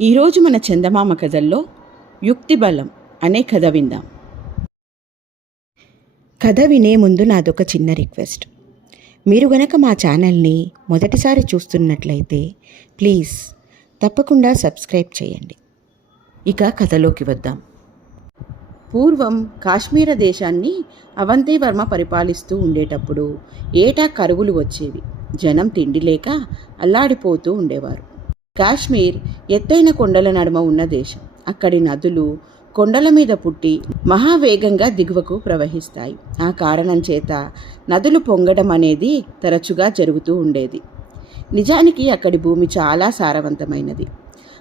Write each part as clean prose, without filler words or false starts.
ఈరోజు మన చందమామ కథల్లో యుక్తిబలం అనే కథ విందాం. కథ వినే ముందు నాదొక చిన్న రిక్వెస్ట్. మీరు గనక మా ఛానల్ని మొదటిసారి చూస్తున్నట్లయితే ప్లీజ్ తప్పకుండా సబ్స్క్రైబ్ చేయండి. ఇక కథలోకి వద్దాం. పూర్వం కాశ్మీర దేశాన్ని అవంతివర్మ పరిపాలిస్తూ ఉండేటప్పుడు ఏటా కరువులు వచ్చేవి. జనం తిండి లేక అల్లాడిపోతూ ఉండేవారు. కాశ్మీర్ ఎత్తైన కొండల నడుమ ఉన్న దేశం. అక్కడి నదులు కొండల మీద పుట్టి మహావేగంగా దిగువకు ప్రవహిస్తాయి. ఆ కారణం చేత నదులు పొంగడం అనేది తరచుగా జరుగుతూ ఉండేది. నిజానికి అక్కడి భూమి చాలా సారవంతమైనది.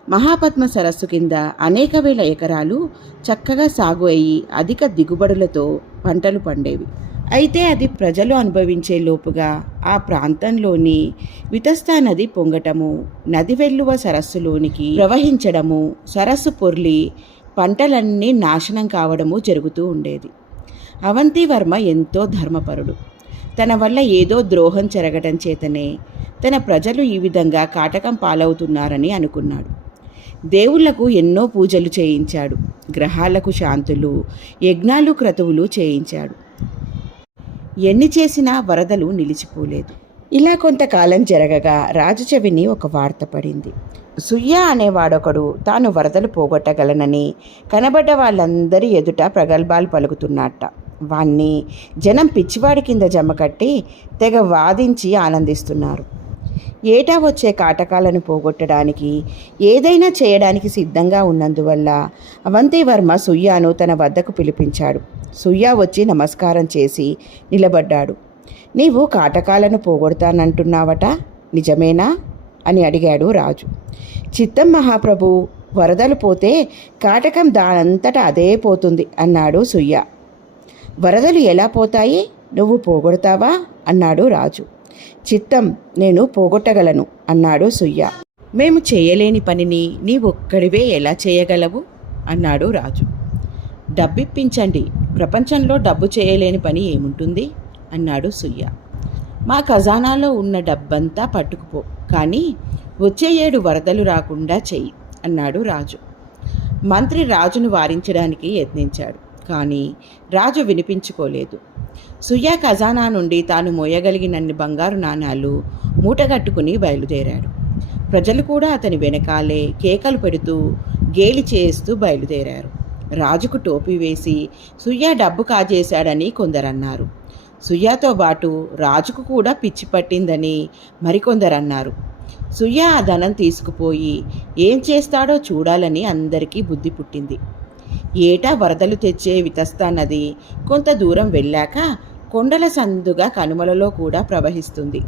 మహాపద్మ సరస్సు కింద అనేక వేల ఎకరాలు చక్కగా సాగు అయ్యి అధిక దిగుబడులతో పంటలు పండేవి. అయితే అది ప్రజలు అనుభవించే లోపుగా ఆ ప్రాంతంలోని వితస్తా నది పొంగటము, నది వెల్లువ సరస్సులోనికి ప్రవహించడము, సరస్సు పొర్లి పంటలన్నీ నాశనం కావడము జరుగుతూ ఉండేది. అవంతివర్మ ఎంతో ధర్మపరుడు. తన వల్ల ఏదో ద్రోహం జరగటం చేతనే తన ప్రజలు ఈ విధంగా కాటకం పాలవుతున్నారని అనుకున్నాడు. దేవుళ్లకు ఎన్నో పూజలు చేయించాడు. గ్రహాలకు శాంతులు, యజ్ఞాలు, క్రతువులు చేయించాడు. ఎన్ని చేసినా వరదలు నిలిచిపోలేదు. ఇలా కొంతకాలం జరగగా రాజు చెవిని ఒక వార్త పడింది. సుయ్య అనేవాడొకడు తాను వరదలు పోగొట్టగలనని కనబడ్డ వాళ్ళందరి ఎదుట ప్రగల్భాలు పలుకుతున్నట్ట. వాణ్ణి జనం పిచ్చివాడి కింద జమకట్టి తెగ వాదించి ఆనందిస్తున్నారు. ఏటా వచ్చే కాటకాలను పోగొట్టడానికి ఏదైనా చేయడానికి సిద్ధంగా ఉన్నందువల్ల అవంతివర్మ సుయ్యాను తన వద్దకు పిలిపించాడు. సుయ్య వచ్చి నమస్కారం చేసి నిలబడ్డాడు. నీవు కాటకాలను పోగొడతానంటున్నావట, నిజమేనా అని అడిగాడు రాజు. చిత్తం మహాప్రభు, వరదలు పోతే కాటకం దానంతట అదే పోతుంది అన్నాడు సుయ్య. వరదలు ఎలా పోతాయి, నువ్వు పోగొడతావా అన్నాడు రాజు. చిత్తం, నేను పోగొట్టగలను అన్నాడు సుయ్య. మేము చేయలేని పనిని నీవొక్కడివే ఎలా చేయగలవు అన్నాడు రాజు. డబ్బిప్పించండి, ప్రపంచంలో డబ్బు చేయలేని పని ఏముంటుంది అన్నాడు సుయ్య. మా ఖజానాలో ఉన్న డబ్బంతా పట్టుకుపో, కానీ వచ్చే ఏడు వరదలు రాకుండా చెయ్యి అన్నాడు రాజు. మంత్రి రాజును వారించడానికి యత్నించాడు, కానీ రాజు వినిపించుకోలేదు. సుయ్య ఖజానా నుండి తాను మోయగలిగినన్ని బంగారు నాణాలు మూటగట్టుకుని బయలుదేరాడు. ప్రజలు కూడా అతని వెనకాలే కేకలు పెడుతూ గేలి చేస్తూ బయలుదేరారు. రాజుకు టోపీ వేసి సుయ్య డబ్బు కాజేశాడని కొందరన్నారు. సుయ్యతో పాటు రాజుకు కూడా పిచ్చి పట్టిందని మరికొందరన్నారు. సుయ్య ఆ ధనం తీసుకుపోయి ఏం చేస్తాడో చూడాలని అందరికీ బుద్ధి పుట్టింది. ఏటా వరదలు తెచ్చే వితస్తా నది కొంత దూరం వెళ్ళాక కొండల సందుగా కనుమలలో కూడా ప్రవహిస్తుంది.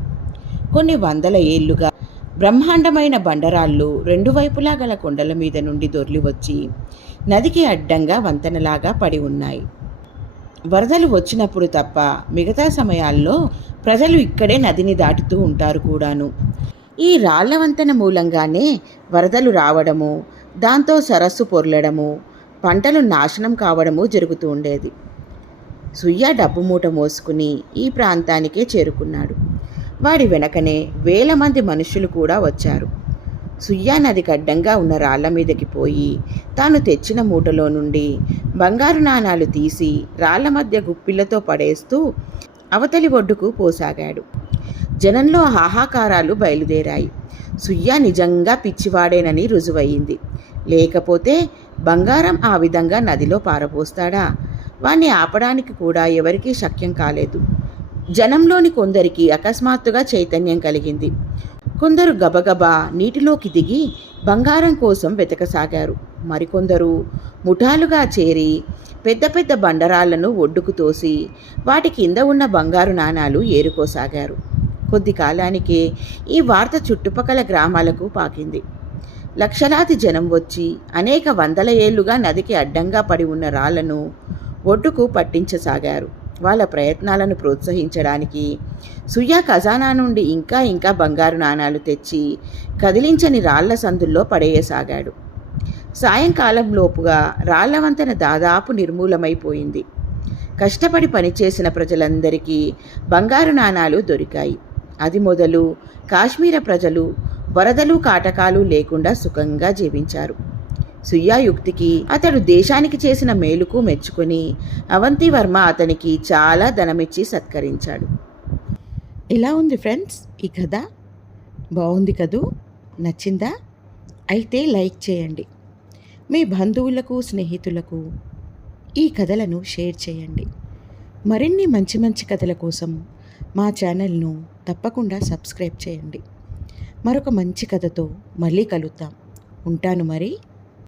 కొన్ని వందల ఏళ్లుగా బ్రహ్మాండమైన బండరాళ్ళు రెండు వైపులా గల కొండల మీద నుండి దొర్లి వచ్చి నదికి అడ్డంగా వంతెనలాగా పడి ఉన్నాయి. వరదలు వచ్చినప్పుడు తప్ప మిగతా సమయాల్లో ప్రజలు ఇక్కడే నదిని దాటుతూ ఉంటారు కూడాను. ఈ రాళ్ల వంతెన మూలంగానే వరదలు రావడము, దాంతో సరస్సు పొర్లడము, పంటలు నాశనం కావడము జరుగుతూ ఉండేది. సుయ్య డబ్బు మూట మోసుకుని ఈ ప్రాంతానికే చేరుకున్నాడు. వాడి వెనకనే వేల మంది మనుషులు కూడా వచ్చారు. సుయ్య నదికి అడ్డంగా ఉన్న రాళ్ల మీదకి పోయి తాను తెచ్చిన మూటలో నుండి బంగారు నాణాలు తీసి రాళ్ల మధ్య గుప్పిళ్లతో పడేస్తూ అవతలి ఒడ్డుకు పోసాగాడు. జనంలో హాహాకారాలు బయలుదేరాయి. సుయ్య నిజంగా పిచ్చివాడేనని రుజువయ్యింది. లేకపోతే బంగారం ఆ విధంగా నదిలో పారపోస్తాడా? వాణ్ణి ఆపడానికి కూడా ఎవరికీ శక్యం కాలేదు. జనంలోని కొందరికి అకస్మాత్తుగా చైతన్యం కలిగింది. కొందరు గబగబా నీటిలోకి దిగి బంగారం కోసం వెతకసాగారు. మరికొందరు ముఠాలుగా చేరి పెద్ద పెద్ద బండరాళ్లను ఒడ్డుకు తోసి వాటి కింద ఉన్న బంగారు నాణాలు ఏరుకోసాగారు. కొద్ది కాలానికే ఈ వార్త చుట్టుపక్కల గ్రామాలకు పాకింది. లక్షలాది జనం వచ్చి అనేక వందల ఏళ్లుగా నదికి అడ్డంగా పడి ఉన్న రాళ్లను ఒడ్డుకు పట్టించసాగారు. వాళ్ళ ప్రయత్నాలను ప్రోత్సహించడానికి సుయ్య ఖజానా నుండి ఇంకా ఇంకా బంగారు నాణాలు తెచ్చి కదిలించని రాళ్ల సందుల్లో పడేయసాగాడు. సాయంకాలంలోపుగా రాళ్ల వంతెన దాదాపు నిర్మూలమైపోయింది. కష్టపడి పనిచేసిన ప్రజలందరికీ బంగారు నాణాలు దొరికాయి. అది మొదలు కాశ్మీర ప్రజలు వరదలు కాటకాలు లేకుండా సుఖంగా జీవించారు. సుయ్యా యుక్తికి అతడు దేశానికి చేసిన మేలుకు మెచ్చుకొని అవంతివర్మ అతనికి చాలా ధనమిచ్చి సత్కరించాడు. ఇలా ఉంది ఫ్రెండ్స్ ఈ కథ. బాగుంది కదూ? నచ్చిందా? అయితే లైక్ చేయండి. మీ బంధువులకు స్నేహితులకు ఈ కథలను షేర్ చేయండి. మరిన్ని మంచి మంచి కథల కోసం మా ఛానల్ను తప్పకుండా సబ్స్క్రైబ్ చేయండి. మరొక మంచి కథతో మళ్ళీ కలుద్దాం. ఉంటాను మరి.